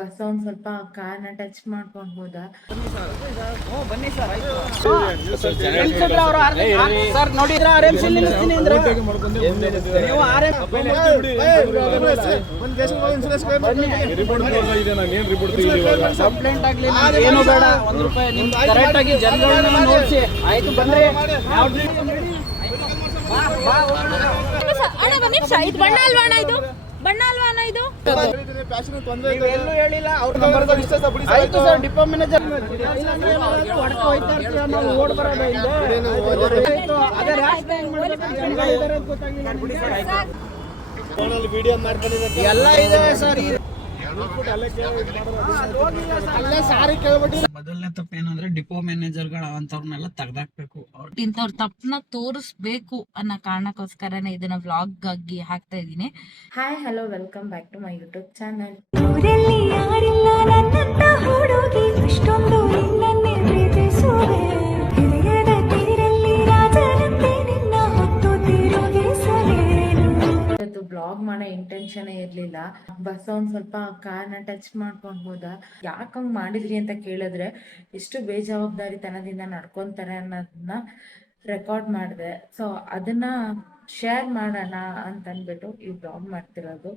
Bus ಒಂದ್ ಸ್ವಲ್ಪ ಕಾರ್ನ ಟಚ್ ಮಾಡ್ಕೊಂಡು ಹೋದ ಕಂಪ್ಲೇಂಟ್ ಇದು ಬಣ್ಣ ಅಲ್ವಾ ಅಣ್ಣ ಇದು? ಬಣ್ಣ ಅಲ್ವಾ ಅಣ್ಣ ಇದು? ಎಲ್ಲೂ ಇದೆ ಸರ್. ಅಲ್ಲೇ ಸಾರಿ ಅಂದ್ರೆ ಡಿಪೋ ಮ್ಯಾನೇಜರ್ಗಳು ಅವಂತವ್ರನ್ನೆಲ್ಲ ತೆಗ್ದಾಕ್ಬೇಕು. ಅವ್ರು ಇಂಥವ್ರ ತಪ್ಪನ್ನ ತೋರಿಸ್ಬೇಕು ಅನ್ನೋ ಕಾರಣಕ್ಕೋಸ್ಕರನೇ ಇದನ್ನ ವ್ಲಾಗ್ ಆಗಿ ಹಾಕ್ತಾ ಇದೀನಿ hi hello welcome back to my YouTube channel. ಯಾರಿಲ್ಲ ನನ್ನಂತ ಹುಡುಗಿ ಅಷ್ಟೊಂದು ನಿನ್ನನ್ನೇ ಪ್ರೀತಿಸುವೆ ಬ್ಲಾಗ್ ಮಾಡೋ ಇಂಟೆನ್ಷನ್ ಇರಲಿಲ್ಲ. ಬಸ್ ಒಂದ್ ಸ್ವಲ್ಪ ಕಾರ್ನ ಟಚ್ ಮಾಡ್ಕೊಂಡು ಹೋದ. ಯಾಕಂಗ್ ಮಾಡಿದ್ರಿ ಅಂತ ಕೇಳಿದ್ರೆ ಎಷ್ಟು ಬೇಜವಾಬ್ದಾರಿತನದಿಂದ ನಡ್ಕೊತಾರೆ ಅನ್ನೋದನ್ನ ರೆಕಾರ್ಡ್ ಮಾಡಿದೆ. ಸೊ ಅದನ್ನ ಶೇರ್ ಮಾಡೋಣ ಅಂತ ಅಂದ್ಬಿಟ್ಟು ಈ ಬ್ಲಾಗ್ ಮಾಡ್ತಿರೋದು.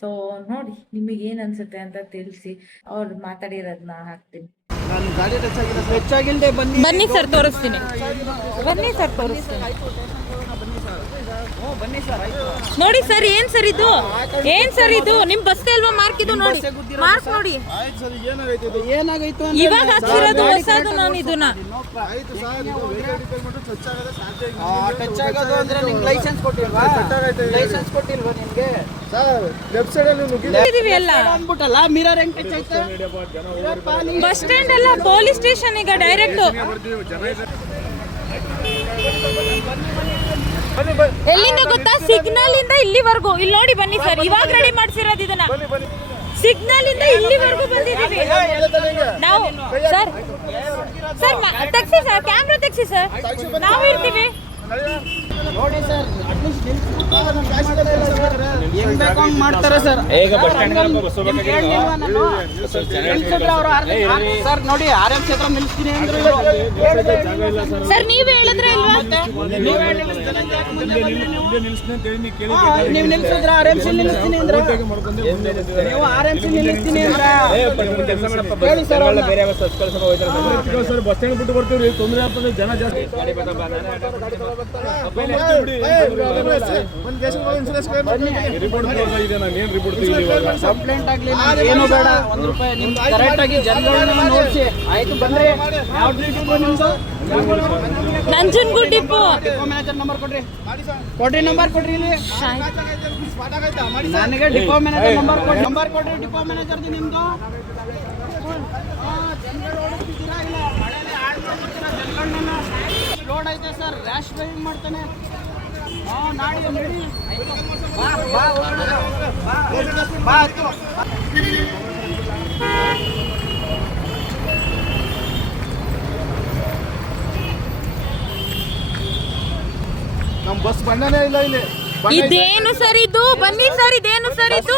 ಸೊ ನೋಡಿ ನಿಮಗೆ ಏನ್ ಅನ್ಸುತ್ತೆ ಅಂತ ತಿಳಿಸಿ. ಅವ್ರು ಮಾತಾಡಿರೋದನ್ನ ಹಾಕ್ತೀನಿ. ನಾನು ಗಾಡಿ ಟಚ್ ಆಗಿಲ್ಲ ಬನ್ನಿ. ಬನ್ನಿ ಸರ್ ತೋರಿಸ್ತೀನಿ. ಬನ್ನಿ ಸರ್ ತೋರಿಸ್ತೀನಿ. ಹ್ಞೂ ಬನ್ನಿ ಸರ್ ನೋಡಿ ಸರ್ ಏನ್ ಸರ್ ಇದು? ಏನ್ ಸರ್ ಇದು? ನಿಮ್ ಬಸ್ ಅಲ್ವಾ ಮಾರ್ಕ್ ಇದು ನೋಡಿ? ಮಾರ್ಕ್ ನೋಡಿ. ಇವಾಗ ಹಾಕ್ಸಿರೋದು ಹೊಸದು ನಾನು ಇದನ್ನ. ಟಚ್ ಆಗೋದು ಅಂದ್ರೆ ನಿಮ್ಗೆ ಲೈಸೆನ್ಸ್ ಕೊಟ್ಟಿಲ್ವಾ? ಲೈಸೆನ್ಸ್ ಕೊಟ್ಟಿಲ್ವಾ ನಿಮ್ಗೆ? ಇದೀವಿ ಎಲ್ಲ ಅಂದ್ಬಿಟ್ಟಲ್ಲ ಮಿರರ್ ಹೆಂಗ್ ಟಚ್ ಆಯ್ತು? ಬಸ್ ಸ್ಟ್ಯಾಂಡ್ ಅಲ್ಲ ಪೊಲೀಸ್ ಸ್ಟೇಷನ್ ಈಗ ಡೈರೆಕ್ಟ್ ಎಲ್ಲಿಂದ ಗೊತ್ತಾ? ಸಿಗ್ನಲ್ ಇಂದ ಇಲ್ಲಿವರೆಗೂ. ಇಲ್ಲಿ ನೋಡಿ ಬನ್ನಿ ಸರ್ ಇವಾಗ ರೆಡಿ ಮಾಡ್ಸಿರೋದು ಇದನ್ನ. ಸಿಗ್ನಲ್ ಇಂದ ಇಲ್ಲಿವರೆಗೂ ಬಂದಿದ್ದೀವಿ. ನಾವು ಸರ್ ಸರ್ ತೆಗ್ಸಿ ಸರ್ ಕ್ಯಾಮ್ರಾ ತೆಗ್ಸಿ ಸರ್. ನಾವು ಇರ್ತೀವಿ. ನೋಡಿ ಸರ್ ಅಟ್ಲೀಸ್ಟ್ ಬಸ್ ಮಾಡ್ತಾರೆ ಸರ್. ಸರ್ ನೋಡಿ ಆರ್ ಎಂ ಕ್ಷೇತ್ರ ನಿಲ್ಸ್ತೀನಿ ಅಂದ್ರೆ ಸರ್ ನೀವ್ ಹೇಳಿದ್ರೆ ಇಲ್ವಾ? ನೀವು ನಿಲ್ಸಿದ್ರ ಆರ್ ಎಂ ಸಿ ನಿಲ್ಲಿಸ್ತೀನಿ ಅಂದ್ರೆ? ನೀವು ಆರ್ ಎಂ ಸಿ ನಿಲ್ಲಿಸ್ತೀನಿ ಅಂದ್ರೆ? ಹೇಳಿ ಸರ್. ಸರ್ ಬಸ್ ಸ್ಟ್ಯಾಂಡ್ ಬಿಟ್ಟು ಬರ್ತೀವಿ ತೊಂದರೆ ಆಗ್ತದೆ ಜನ ಜಾಸ್ತಿ. ರಿಪೋರ್ಟ್ ಇದೆ ನಾನು? ಏನ್ ರಿಪೋರ್ಟ್ ಇವಾಗ ಕಂಪ್ಲೇಂಟ್ ಆಗ್ಲಿ ಏನು ಬೇಡ. ಒಂದ್ ರೂಪಾಯಿ ಕರೆಕ್ಟ್ ಆಗಿ ಜನಗಳನ್ನ ನೋಡ್ಸಿ. ಆಯ್ತು ಬಂದ್ರೆ ಯಾವ ಡಿಪೋ ನಿಮ್ದು? Nanjangud depot depot manager number ಕೊಡ್ರಿ. ಕೊಡ್ರಿ ನಂಬರ್ ಕೊಡ್ರಿ ಇಲ್ಲಿ. ನನಗೆ ಡಿಪೋ ಮ್ಯಾನೇಜರ್ ನಂಬರ್ ಕೊಡ್ರಿ. ನಂಬರ್ ಕೊಡ್ರಿ ಡಿಪೋ ಮ್ಯಾನೇಜರ್ ನಿಮ್ದು. ಲೋಡ್ ಐತೆ ಸರ್ ರ್ಯಾಶ್ ಡ್ರೈವಿಂಗ್ ಮಾಡ್ತಾನೆ? ನಾಡಿ ನಡಿ. ಬಾ ಬಾ ಹೋಗೋಣ. ಬಾ ಬಾ ಹತ್ತು. ನಮ್ ಬಸ್ ಬಂದನೇ ಇಲ್ಲ ಇಲ್ಲಿ. ಇದೇನು ಸರ್ ಇದು? ಬನ್ನಿ ಸರ್ ಇದೇನು ಸರ್ ಇದು?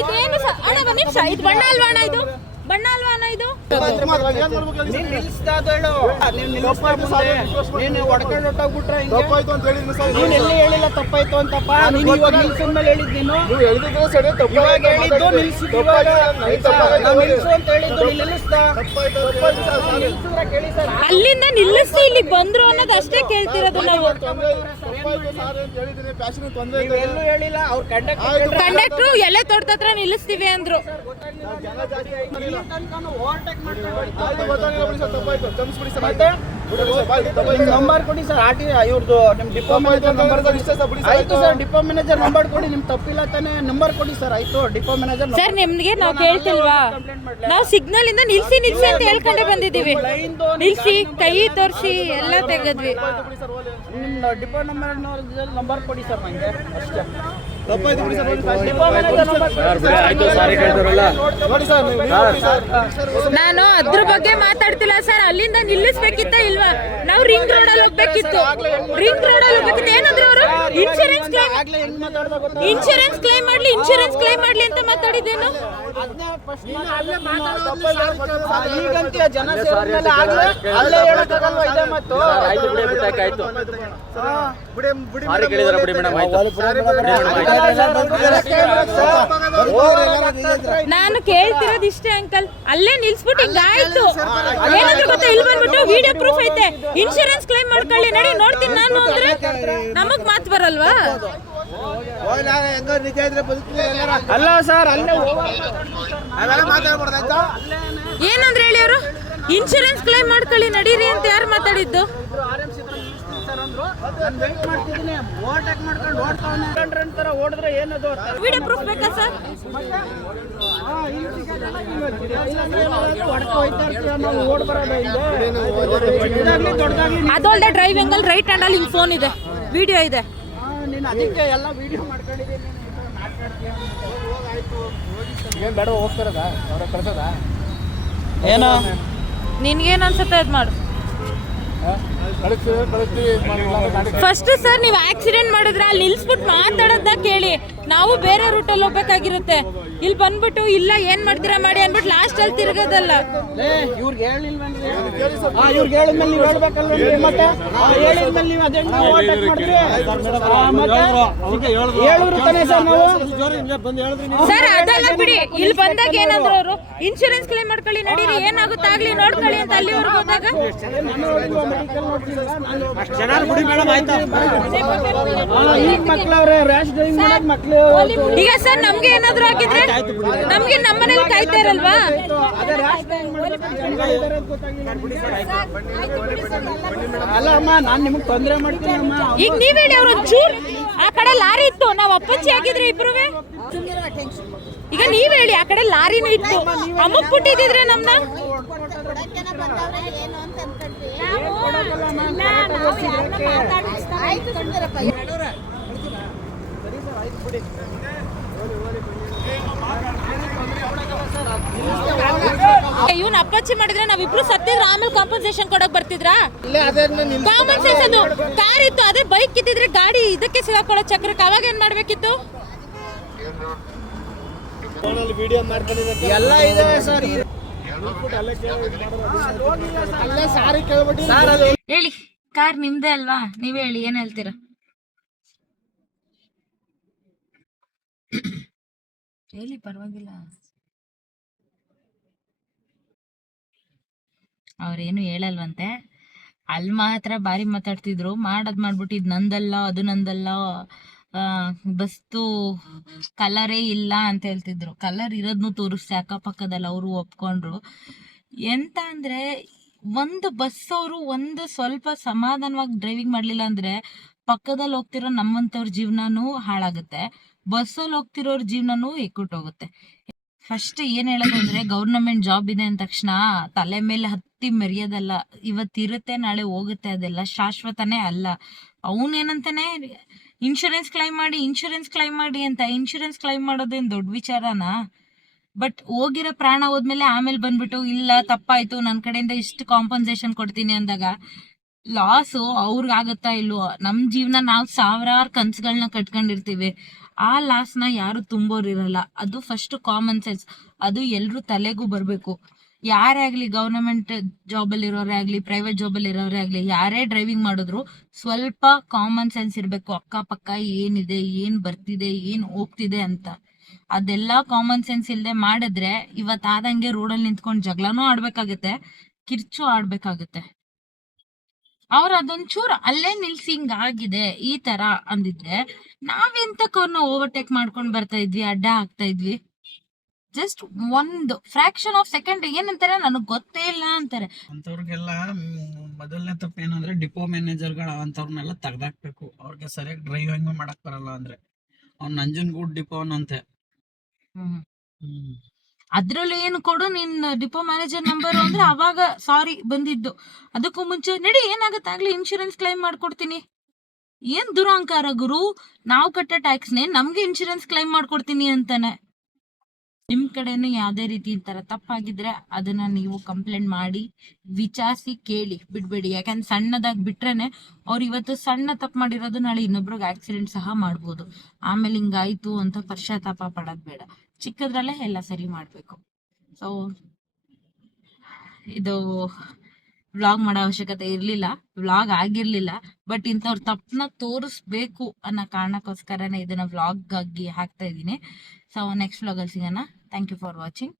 ಇದೇನು ಸರ್? ಅಣ್ಣ ಬನ್ನಿ ಇದು ಬಣ್ಣ ಅಲ್ವಾ ಅಣ್ಣ ಇದು? ಬಣ್ಣ ಅಲ್ವಾ? ಹೇಳಿಲ್ಲ ತಪ್ಪಾಯ್ತು ಅಂತಪ್ಪ? ನೀನ್ ಇವಾಗ ನಿಲ್ಸಿದ್ಮೇಲೆ ಹೇಳಿದ್ ನೀನು? ಇವಾಗ ಹೇಳಿದ್ದು ನಿಲ್ಸಿದ್ದು ಇವಾಗ ನಾವ್ ನಿಲ್ಸು ಅಂತ ಹೇಳಿದ್ದು ನಿಲ್ಲಿಸ್ತಾ? ಅಲ್ಲಿಂದ ನಿಲ್ಲಿಸ್ತು ಇಲ್ಲಿಗೆ ಬಂದ್ರು ಅನ್ನೋದು ಅಷ್ಟೇ ಕೇಳ್ತಿರೋದು ನಾವು. ನೀವ್ ಎಲ್ಲೂ ಹೇಳಿಲ್ಲ ಅವ್ರ ಕಂಡಕ್ಟರ್ ಕಂಡಕ್ಟ್ರು ಎಲೆ ತೋಟದ ಹತ್ರ ನಿಲ್ಲಿಸ್ತೀವಿ ಅಂದ್ರು. ನಂಬರ್ ಕೊಡಿ ಸರ್ ಆರ್ ಟಿ ಇವ್ರದ್ದು ನಿಮ್ ಡಿಪೋ ಮ್ಯಾನೇಜರ್ ನಂಬರ್ ಆಯ್ತು ಸರ್ ಡಿಪೋ ಮ್ಯಾನೇಜರ್ ನಂಬರ್ ಕೊಡಿ ನಿಮ್ ತಪ್ಪಿಲ್ಲ ತಾನೆ ನಂಬರ್ ಕೊಡಿ ಸರ್ ಆಯ್ತು ಡಿಪೋ ಮ್ಯಾನೇಜರ್ ಸರ್ ನಿಮ್ಗೆ ನಾವು ಕೇಳ್ತಿಲ್ವಾ ನಾವು ಸಿಗ್ನಲ್ ಇಂದ ನಿಲ್ಸಿ ನಿಲ್ಸಿ ಅಂತ ಹೇಳ್ಕೊಂಡೆ ಬಂದಿದ್ದೀವಿ ನಿಲ್ಸಿ ಕೈ ತೋರಿಸಿ ಎಲ್ಲ ತೆಗೆದ್ವಿ ನಿಮ್ಮ ಡಿಪೋ ನಂಬರ್ ನಂಬರ್ ಕೊಡಿ ಸರ್ ನಂಗೆ ಅಷ್ಟೇ ನಾನು ಅದ್ರ ಬಗ್ಗೆ ಮಾತಾಡ್ತಿಲ್ಲ ಸರ್. ಅಲ್ಲಿಂದ ನಿಲ್ಲಿಸ್ಬೇಕಿತ್ತ ಇಲ್ವಾ? ನಾವು ರಿಂಗ್ ರೋಡ್ ಅಲ್ಲಿ ಹೋಗ್ಬೇಕಿತ್ತು. ರಿಂಗ್ ರೋಡ್ ಅಲ್ಲಿ ಹೋಗ್ಬೇಕಿತ್ತು. ಏನಂದ್ರು ಅವರು? ಇನ್ಶೂರೆನ್ಸ್ ಕ್ಲೈಮ್ ಇನ್ಶೂರೆನ್ಸ್ ಕ್ಲೈಮ್ ಮಾಡ್ಲಿ ಇನ್ಶೂರೆನ್ಸ್ ಕ್ಲೈಮ್ ಮಾಡ್ಲಿ ಅಂತ ಮಾತಾಡಿದ್ದೇನು ಅದ್ನೇ first ಆ, ಈಗಂತೀಯ ಜನ ಸೇರಿದ್ಮೇಲೆ ಆಗ್ಲೇ ಅಲ್ಲೇ ಹೇಳಕ್ಕಾಗಲ್ವಾ ಇದೇ ಮತ್ತು ಆಯ್ತು ಬಿಡಿ ಬಿಟ್ಟಾಕ ಆಯ್ತು ಹಾ. ಸಾರಿ ಕೇಳಿದಾರೆ ಬಿಡಿ ಮೇಡಮ್ ಆಯ್ತು ನಾನು ಕೇಳ್ತಿರೋದು ಇಷ್ಟೇ ಅಂಕಲ್ ಅಲ್ಲೇ ನಿಲ್ಸ್ಬಿಟ್ಟು ಹಿಂಗಾಯ್ತು ಏನಾದ್ರು ಗೊತ್ತಾ ಇಲ್ಲಿ ಬಂದ್ಬಿಟ್ಟು ವಿಡಿಯೋ ಪ್ರೂಫ್ ಐತೆ ಇನ್ಶೂರೆನ್ಸ್ ಕ್ಲೈಮ್ ಮಾಡ್ಕೊಳ್ಳಿ ನಡಿ ನೋಡ್ತೀನಿ ನಾನು ಅಂದ್ರೆ ನಮಗ್ ಮಾತು ಬರಲ್ವಾ? ಅಲ್ಲ ಸರ್ ಅಲ್ಲೇ ಏನಂದ್ರೆ ಹೇಳಿ ಅವರು? ಇನ್ಶೂರೆನ್ಸ್ ಕ್ಲೇಮ್ ಮಾಡ್ಕೊಳ್ಳಿ ನಡೀರಿ ಅಂತ ಯಾರು ಮಾತಾಡಿದ್ದು? ವಿಡಿಯೋ ಪ್ರೂಫ್ ಬೇಕಾ ಸರ್? ಅದೊಳ್ಳೆ ಡ್ರೈವಿಂಗ್ ಅಲ್ಲಿ ರೈಟ್ ಹ್ಯಾಂಡ್ ಅಲ್ಲಿ ಹಿಂಗ್ ಫೋನ್ ಇದೆ ವಿಡಿಯೋ ಇದೆ. ಏನ್? ನಿನ್ಗೇನ್ ಅನ್ಸುತ್ತೆ ಅದ್ ಮಾಡು. ಫಸ್ಟ್ ಸರ್ ನೀವು ಆಕ್ಸಿಡೆಂಟ್ ಮಾಡಿದ್ರೆ ಅಲ್ಲಿ ನಿಲ್ಸ್ಬಿಟ್ಟು ಮಾತಾಡೋದನ್ನ ಕೇಳಿ. ನಾವು ಬೇರೆ ರೂಟಲ್ಲಿ ಹೋಗ್ಬೇಕಾಗಿರುತ್ತೆ. ಇಲ್ಲಿ ಬಂದ್ಬಿಟ್ಟು ಇಲ್ಲ ಏನ್ ಮಾಡ್ತೀರಾ ಮಾಡಿ ಅನ್ಬಿಟ್ಟು ಲಾಸ್ಟ್ ಅಲ್ಲಿ ತಿರ್ಗೋದಲ್ಲ. ಸರ್ ಅದಲ್ಲ ಬಿಡಿ. ಇಲ್ಲಿ ಬಂದಾಗ ಏನಂದ್ರು ಅವರು ಇನ್ಶೂರೆನ್ಸ್ ಕ್ಲೇಮ್ ಮಾಡ್ಕೊಳ್ಳಿ ನಡೀರಿ. ಏನಾಗುತ್ತೆ ಆಗ್ಲಿ ನೋಡ್ಕೊಳ್ಳಿ ಅಂತ ಅಲ್ಲಿವರೆಗೂ ಹೋದಾಗ. ಈಗ ಸರ್ ನಮ್ಗೆ ಏನಾದ್ರು ಆಗಿದ್ರೆ ನಮ್ಗೆ ನಮ್ಮನೇಲಿ ಕಾಯ್ತಾ ಇರಲ್ವಾ. ಅಲ್ಲ ಅಮ್ಮ ನಾನು ನಿಮ್ಗೆ ತೊಂದ್ರೆ ಮಾಡ್ತೀನಿ ಅಮ್ಮ ಈಗ ನೀವ್ ಹೇಳಿ ಅವ್ರ ಒಂಚೂರ್ ಆ ಕಡೆ ಲಾರಿ ಇತ್ತು ನಾವ್ ಅಪ್ಪಚ್ಚಿ ಆಗಿದ್ರೆ ಇಬ್ರುವೆ? ಈಗ ನೀವ್ ಹೇಳಿ ಆ ಕಡೆ ಲಾರಿನೂ ಇತ್ತು. ಅಮ್ಮಕ್ ಬಿಟ್ಟಿದ್ರೆ ನಮ್ನ? ಇವ್ನ ಅಪ್ಪಚ್ಚಿ ಮಾಡಿದ್ರೆ ನಾವಿಬ್ರು ಸತ್ತಿದ್ರೆ ಆಮೇಲೆ ಕಾಂಪನ್ಸೇಷನ್ ಕೊಡಕ್ ಬರ್ತಿದ್ರಾ? ಅದು. ಕಾರ್ ಇತ್ತು ಅದೇ ಬೈಕ್ ಇದ್ದಿದ್ರೆ ಗಾಡಿ ಇದಕ್ಕೆ ಸಿಗಾಕೊಳ್ಳೋ ಚಕ್ರಕ್ಕೆ ಅವಾಗ ಏನ್ ಮಾಡ್ಬೇಕಿತ್ತು? ಎಲ್ಲ ಇದಾವೆ ಸರ್. ಸರ್ ಅದು ಹೇಳಿ ಕಾರ್ ನಿಮ್ದೇ ಅಲ್ವಾ? ನೀವೇ ಹೇಳಿ ಏನ್ ಹೇಳ್ತೀರಾ? ಹೇಳಿ ಪರವಾಗಿಲ್ಲ. ಅವ್ರೇನು ಹೇಳಲ್ವಂತೆ? ಅಲ್ಲಿ ಮಾತ್ರ ಬಾರಿ ಮಾತಾಡ್ತಿದ್ರು. ಮಾಡದ್ ಮಾಡ್ಬಿಟ್ಟು ಇದು ನಂದಲ್ಲ, ಅದು ನಂದಲ್ಲ ಬಸ್ತು ಕಲರೇ ಇಲ್ಲ ಅಂತ ಹೇಳ್ತಿದ್ರು. ಕಲರ್ ಇರೋದ್ನು ತೋರಿಸ್ತೆ ಅಕ್ಕಪಕ್ಕದಲ್ಲಿ ಅವರು ಒಪ್ಕೊಂಡ್ರು. ಎಂತ ಅಂದ್ರೆ, ಒಂದು ಬಸ್ ಅವರು ಒಂದು ಸ್ವಲ್ಪ ಸಮಾಧಾನವಾಗಿ ಡ್ರೈವಿಂಗ್ ಮಾಡ್ಲಿಲ್ಲ ಅಂದ್ರೆ ಪಕ್ಕದಲ್ಲಿ ಹೋಗ್ತಿರೋ ನಮ್ಮಂತವ್ರ ಜೀವನನೂ ಹಾಳಾಗುತ್ತೆ. ಬಸ್ಸಲ್ಲಿ ಹೋಗ್ತಿರೋರ್ ಜೀವನನೂ ಹೋಗುತ್ತೆ. ಫಸ್ಟ್ ಏನ್ ಹೇಳೋದು ಅಂದ್ರೆ ಗೌರ್ನಮೆಂಟ್ ಜಾಬ್ ಇದೆ ಅಂದ ತಕ್ಷಣ ತಲೆ ಮೇಲೆ ಹತ್ತಿ ಮೆರೆಯೋದಲ್ಲ, ಇವತ್ತಿರುತ್ತೆ, ನಾಳೆ ಹೋಗುತ್ತೆ ಅದೆಲ್ಲ ಶಾಶ್ವತನೇ ಅಲ್ಲ. ಅವನೇನಂತಾನೆ ಇನ್ಶೂರೆನ್ಸ್ ಕ್ಲೈಮ್ ಮಾಡಿ ಇನ್ಶೂರೆನ್ಸ್ ಕ್ಲೈಮ್ ಮಾಡಿ ಅಂತ ಇನ್ಶೂರೆನ್ಸ್ ಕ್ಲೈಮ್ ಮಾಡೋದೇನ್ ದೊಡ್ಡ ವಿಚಾರನಾ? ಬಟ್ ಹೋಗಿರೋ ಪ್ರಾಣ ಹೋದ್ಮೇಲೆ ಆಮೇಲೆ ಬಂದ್ಬಿಟ್ಟು, ಇಲ್ಲ, ತಪ್ಪಾಯ್ತು ನನ್ನ ಕಡೆಯಿಂದ ಇಷ್ಟು ಕಾಂಪನ್ಸೇಷನ್ ಕೊಡ್ತೀನಿ ಅಂದಾಗ ಲಾಸು ಅವ್ರಿಗಾಗತ್ತಾ ಇಲ್ವೋ? ನಮ್ಮ ಜೀವನ ನಾವು ಸಾವಿರಾರು ಕನ್ಸುಗಳನ್ನ ಕಟ್ಕೊಂಡಿರ್ತೀವಿ. ಆ ಲಾಸ್ನ ಯಾರು ತುಂಬೋರಿರಲ್ಲ ಅದು ಫಸ್ಟ್ ಕಾಮನ್ ಸೆನ್ಸ್ ಅದು ಎಲ್ಲರೂ ತಲೆಗೂ ಬರಬೇಕು. ಯಾರೇ ಆಗಲಿ ಗೌರ್ನಮೆಂಟ್ ಜಾಬಲ್ಲಿ ಇರೋರೇ ಆಗಲಿ ಪ್ರೈವೇಟ್ ಜಾಬಲ್ಲಿ ಇರೋರೇ ಆಗಲಿ, ಯಾರೇ ಡ್ರೈವಿಂಗ್ ಮಾಡಿದ್ರು ಸ್ವಲ್ಪ ಕಾಮನ್ ಸೆನ್ಸ್ ಇರಬೇಕು. ಅಕ್ಕಪಕ್ಕ ಏನಿದೆ, ಏನು ಬರ್ತಿದೆ, ಏನು ಹೋಗ್ತಿದೆ ಅಂತ. ಅದೆಲ್ಲ ಕಾಮನ್ ಸೆನ್ಸ್ ಇಲ್ಲದೆ ಮಾಡಿದ್ರೆ ಇವತ್ತಾದಂಗೆ ರೋಡಲ್ಲಿ ನಿಂತ್ಕೊಂಡು ಜಗಳನೂ ಆಡ್ಬೇಕಾಗತ್ತೆ, ಕಿರ್ಚು ಆಡ್ಬೇಕಾಗತ್ತೆ. ಅವ್ರು ಅದೊಂಚೂರು ಅಲ್ಲೇ ನಿಲ್ಸಿ ಹಿಂಗಾಗಿದೆ ಈ ತರ ಅಂದಿದ್ರೆ ನಾವೆಂತಕ್ಕವ್ರನ್ನ ಓವರ್ಟೇಕ್ ಮಾಡ್ಕೊಂಡ್ ಬರ್ತಾ ಇದ್ವಿ ಅಡ್ಡ ಹಾಕ್ತಾ ಇದ್ವಿ. ಜಸ್ಟ್ ಒಂದು ಫ್ರಾಕ್ಷನ್ ಆಫ್ ಸೆಕೆಂಡ್ ಏನಂತಾರೆ ನನಗೆ ಗೊತ್ತೇ ಇಲ್ಲ ಅಂತಾರೆ. ಅಂತವ್ರಿಗೆಲ್ಲ ಮೊದಲನೇ ತಪ್ಪು ಏನಂದ್ರೆ ಡಿಪೋ ಮ್ಯಾನೇಜರ್ಗಳು ಅಂತವ್ರನ್ನೆಲ್ಲ ತೆಗ್ದಾಕ್ಬೇಕು. ಅವ್ರಿಗೆ ಸರಿಯಾಗಿ ಡ್ರೈವಿಂಗ್ ಮಾಡಕ್ ಬರಲ್ಲ ಅಂದ್ರೆ. ಅವ್ನು ನಂಜನಗೂಡ್ ಡಿಪೋ ಅನ್ನಂತೆ ಹ್ಮ್. ಹ್ಮ್. ಅದ್ರಲ್ಲೂ ಏನು ಕೊಡು, ನಿನ್ನ ಡಿಪೋ ಮ್ಯಾನೇಜರ್ ನಂಬರ್ ಅಂದ್ರೆ ಅವಾಗ ಸಾರಿ ಬಂದಿದ್ದು. ಅದಕ್ಕೂ ಮುಂಚೆ ನಡಿ, ಏನಾಗತ್ತೆ ಆಗ್ಲಿ ಇನ್ಶೂರೆನ್ಸ್ ಕ್ಲೈಮ್ ಮಾಡ್ಕೊಡ್ತೀನಿ. ಏನ್ ದುರಹಂಕಾರ ಗುರು? ನಾವು ಕಟ್ಟೋ ಟ್ಯಾಕ್ಸ್ನೇ ನಮ್ಗೆ ಇನ್ಶೂರೆನ್ಸ್ ಕ್ಲೈಮ್ ಮಾಡ್ಕೊಡ್ತೀನಿ ಅಂತಾನೆ. ನಿಮ್ ಕಡೆನು ಯಾವ್ದೇ ರೀತಿ ತರ ತಪ್ಪಾಗಿದ್ರೆ ಅದನ್ನ ನೀವು ಕಂಪ್ಲೇಂಟ್ ಮಾಡಿ, ವಿಚಾರಿಸಿ ಕೇಳಿ. ಬಿಡ್ಬೇಡಿ, ಯಾಕಂದ್ರೆ ಸಣ್ಣದಾಗಿ ಬಿಟ್ರೇನೆ ಅವ್ರು ಇವತ್ತು ಸಣ್ಣ ತಪ್ಪು ಮಾಡಿರೋದು ನಾಳೆ ಇನ್ನೊಬ್ರಿಗೆ ಆಕ್ಸಿಡೆಂಟ್ ಸಹ ಮಾಡ್ಬೋದು. ಆಮೇಲೆ ಹಿಂಗಾಯ್ತು ಅಂತ ಪಶ್ಚಾತ್ತಾಪ ಪಡೋದ್ ಬೇಡ. ಚಿಕ್ಕದ್ರಲ್ಲೇ ಎಲ್ಲ ಸರಿ ಮಾಡ್ಬೇಕು. ಸೊ ಇದು ವ್ಲಾಗ್ ಮಾಡೋ ಅವಶ್ಯಕತೆ ಇರ್ಲಿಲ್ಲ ವ್ಲಾಗ್ ಆಗಿರ್ಲಿಲ್ಲ ಬಟ್ ಇಂಥವ್ರ ತಪ್ಪನ್ನ ತೋರಿಸ್ಬೇಕು ಅನ್ನೋ ಕಾರಣಕ್ಕೋಸ್ಕರನೇ ಇದನ್ನ ವ್ಲಾಗ್ ಆಗಿ ಹಾಕ್ತಾ ಇದ್ದೀನಿ. ಸೊ ನೆಕ್ಸ್ಟ್ ವ್ಲಾಗಲ್ಲಿ ಸಿಗೋಣ. Thank you for watching